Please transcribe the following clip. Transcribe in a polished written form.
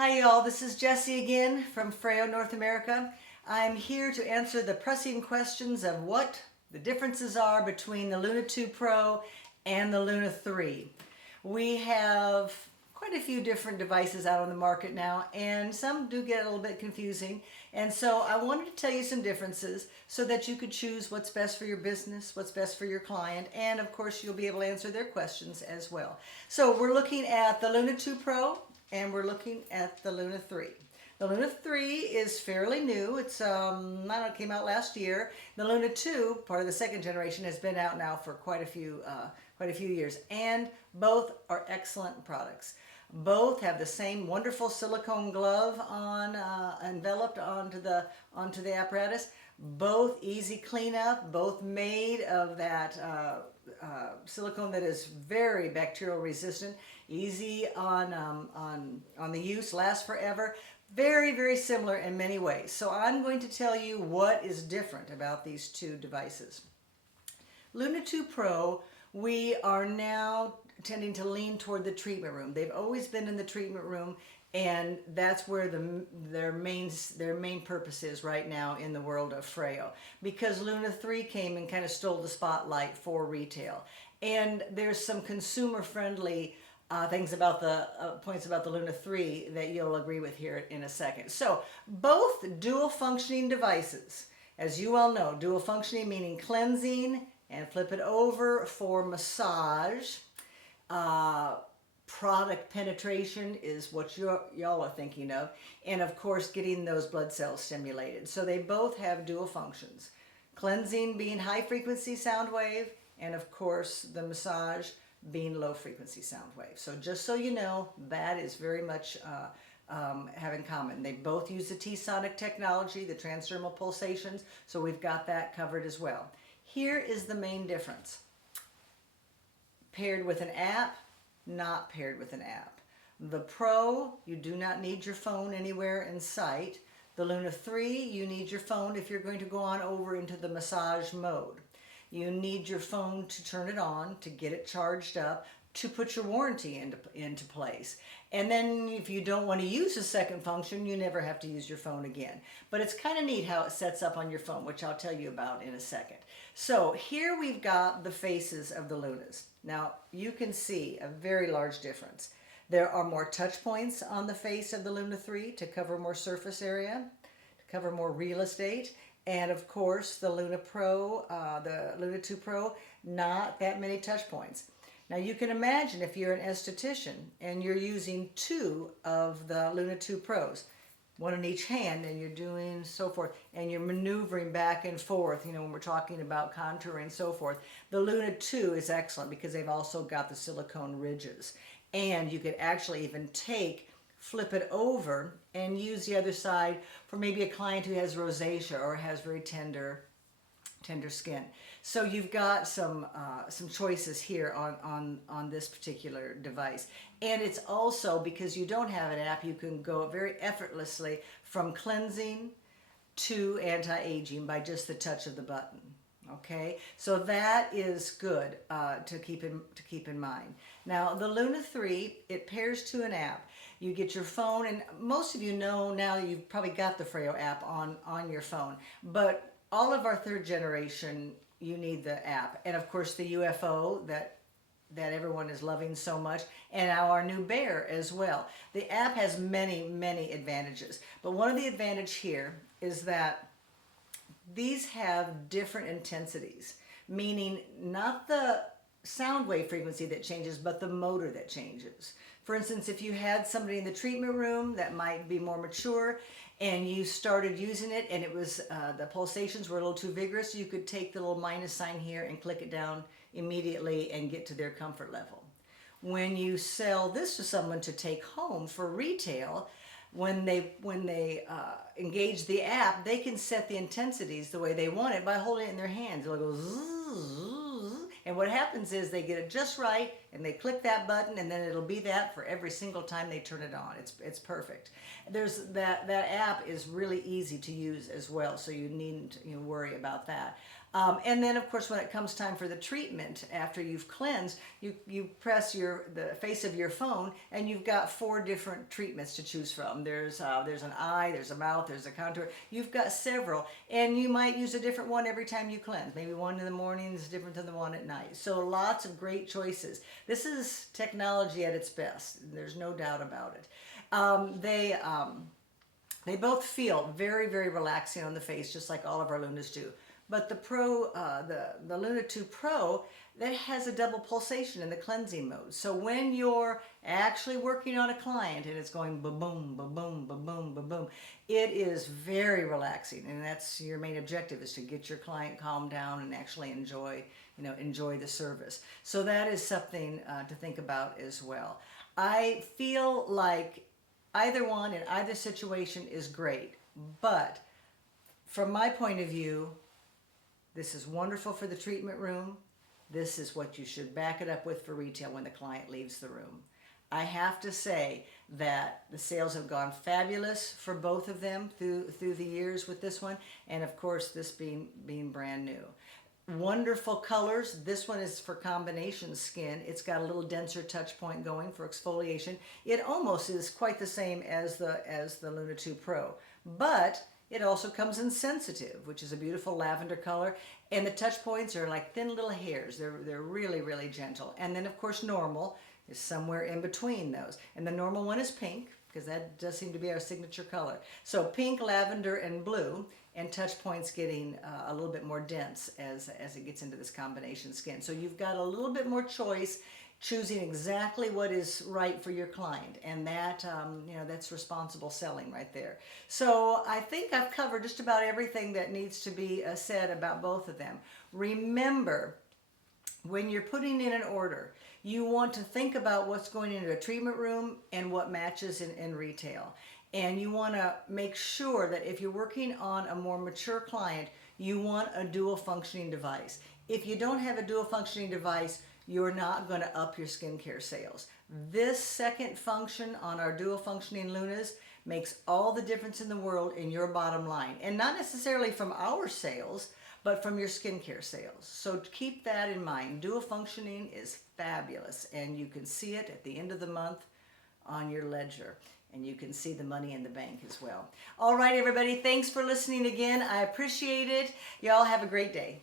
Hi y'all, this is Jessie again from FOREO North America. I'm here to answer the pressing questions of what the differences are between the Luna 2 Pro and the Luna 3. We have quite a few different devices out on the market now, and some do get a little bit confusing. And so I wanted to tell you some differences so that you could choose what's best for your business, what's best for your client, and of course you'll be able to answer their questions as well. So we're looking at the Luna 2 Pro and we're looking at the Luna 3. The Luna 3 is fairly new. It's, I don't know, it came out last year. The Luna 2, part of the second generation, has been out now for quite a few years, and both are excellent products. Both have the same wonderful silicone glove on, enveloped onto the apparatus. Both easy cleanup. Both made of that silicone that is very bacterial resistant. Easy on the use. Lasts forever. Very, very similar in many ways. So I'm going to tell you what is different about these two devices. Luna 2 Pro, we are now tending to lean toward the treatment room. They've always been in the treatment room, and that's where their main purpose is right now in the world of FOREO, because Luna 3 came and kind of stole the spotlight for retail. And there's some consumer friendly things about the points about the Luna 3 that you'll agree with here in a second. So both dual functioning devices, as you all know, dual functioning meaning cleansing and flip it over for massage. Product penetration is what y'all are thinking of, and of course getting those blood cells stimulated. So they both have dual functions. Cleansing being high frequency sound wave, and of course the massage being low frequency sound wave. So just so you know, that is very much have in common. They both use the T-sonic technology, the transdermal pulsations, so we've got that covered as well. Here is the main difference. Paired with an app, not paired with an app. The Pro, you do not need your phone anywhere in sight. The Luna 3, you need your phone if you're going to go on over into the massage mode. You need your phone to turn it on, to get it charged up, to put your warranty into place. And then if you don't want to use the second function, you never have to use your phone again. But it's kind of neat how it sets up on your phone, which I'll tell you about in a second. So here we've got the faces of the Lunas. Now you can see a very large difference. There are more touch points on the face of the Luna 3 to cover more surface area, to cover more real estate. And of course the Luna Pro, the Luna 2 Pro, not that many touch points. Now you can imagine if you're an esthetician and you're using two of the Luna 2 Pros, one in each hand, and you're doing so forth, and you're maneuvering back and forth, you know, when we're talking about contouring and so forth. The Luna 2 is excellent because they've also got the silicone ridges. And you could actually even flip it over and use the other side for maybe a client who has rosacea or has very tender skin. So you've got some choices here on this particular device. And it's also, because you don't have an app, you can go very effortlessly from cleansing to anti-aging by just the touch of the button. Okay, so that is good to keep in mind. Now the Luna 3, it pairs to an app. You get your phone, and most of you know now, you've probably got the FOREO app on your phone, but all of our third generation, you need the app. And of course the UFO that everyone is loving so much, and now our new Bear as well. The app has many, many advantages, but one of the advantages here is that these have different intensities, meaning not the sound wave frequency that changes, but the motor that changes. For instance, if you had somebody in the treatment room that might be more mature and you started using it and it was the pulsations were a little too vigorous, you could take the little minus sign here and click it down immediately and get to their comfort level. When you sell this to someone to take home for retail, when they engage the app, they can set the intensities the way they want it by holding it in their hands. It'll go zzz, and what happens is they get it just right, and they click that button, and then it'll be that for every single time they turn it on. It's perfect. There's that app is really easy to use as well, so you needn't worry about that. And then, of course, when it comes time for the treatment, after you've cleansed, you press the face of your phone, and you've got 4 different treatments to choose from. There's an eye, there's a mouth, there's a contour. You've got several, and you might use a different one every time you cleanse. Maybe one in the morning is different than the one at night. So lots of great choices. This is technology at its best. There's no doubt about it. They both feel very, very relaxing on the face, just like all of our Lunas do. But the Luna 2 Pro, that has a double pulsation in the cleansing mode. So when you're actually working on a client and it's going ba-boom, ba-boom, ba-boom, ba-boom, it is very relaxing. And that's your main objective, is to get your client calmed down and actually enjoy the service. So that is something to think about as well. I feel like either one in either situation is great, but from my point of view, this is wonderful for the treatment room. This is what you should back it up with for retail when the client leaves the room. I have to say that the sales have gone fabulous for both of them through the years with this one, and of course this being brand new. Wonderful colors. This one is for combination skin. It's got a little denser touch point going for exfoliation. It almost is quite the same as the Luna 2 Pro, but it also comes in sensitive, which is a beautiful lavender color, and the touch points are like thin little hairs. They're really, really gentle. And then of course normal is somewhere in between those. And the normal one is pink, because that does seem to be our signature color. So pink, lavender, and blue, and touch points getting a little bit more dense as it gets into this combination skin. So you've got a little bit more choice, choosing exactly what is right for your client, and that that's responsible selling right there. So I think I've covered just about everything that needs to be said about both of them. Remember, when you're putting in an order, you want to think about what's going into a treatment room and what matches in retail. And you want to make sure that if you're working on a more mature client, you want a dual functioning device. If you don't have a dual functioning device, you're not going to up your skincare sales. This second function on our dual functioning Lunas makes all the difference in the world in your bottom line. And not necessarily from our sales, but from your skincare sales. So keep that in mind. Dual functioning is fabulous, and you can see it at the end of the month on your ledger. And you can see the money in the bank as well. All right, everybody, thanks for listening again. I appreciate it. Y'all have a great day.